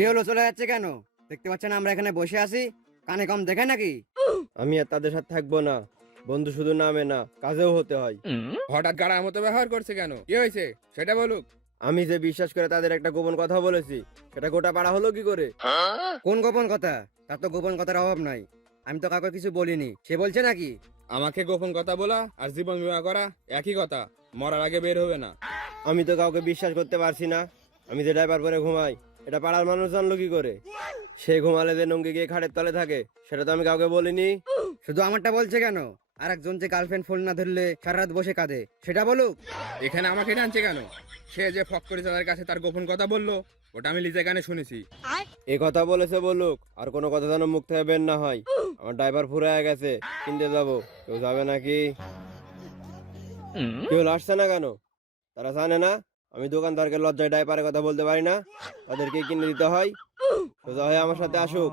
কি হলো, চলে যাচ্ছে কেন? দেখতে পাচ্ছেন আমরা এখানে বসে আছি, কানে কম দেখে নাকি? আমি আর তাদের সাথে থাকবো না। বন্ধু শুধু নামে না, কাজেও হতে হয়। হঠাৎ গাড়ার মতো ব্যবহার করছে কেন? কি হয়েছে সেটা বলুক। আমি যে বিশ্বাস করে তাদের একটা গোপন কথা বলেছি, সেটা গোটা পাড়া হলো কি করে? কোন গোপন কথা? তার তো গোপন কথার অভাব নাই। আমি তো কাউকে কিছু বলিনি, সে বলছে নাকি? আমাকে গোপন কথা বলা আর জীবন বিমা করা একই কথা। মরার আগে বের হবে না। আমি তো কাউকে বিশ্বাস করতে পারছি না। আমি যে ড্রাইভার পরে ঘুমাই, এটা পাড়ার মানুষ জানলো কি করে? সে ঘুমালে যে নঙ্গি গিয়ে খাটের তলে থাকে, সেটা তো আমি কাউকে বলিনি। শুধু আমারটা বলছে কেন? আর একজন যে গার্লফ্রেন্ড ফোন না ধরলে সারা রাত বসে কাঁদে, সেটা বলুক। এখানে আমাকে টানছে কেন? সে যে ফক করে তাদের কাছে তার গোপন কথা বললো, ওটা আমি নিজে কানে শুনেছি। এ কথা বলেছে বলুক, আর কোনো কথা যেন মুখ থেকে বের না হয়। আমার ড্রাইভার ফুরায় গেছে, কিনতে যাবো। কেউ যাবে নাকি? কেউ আসছে না কেন? তারা জানে না আমি দোকানদারকে লজ্জায় ড্রাইভারের কথা বলতে পারি না, তাদেরকে কিনে দিতে হয়। সোজা হয়ে আমার সাথে আসুক।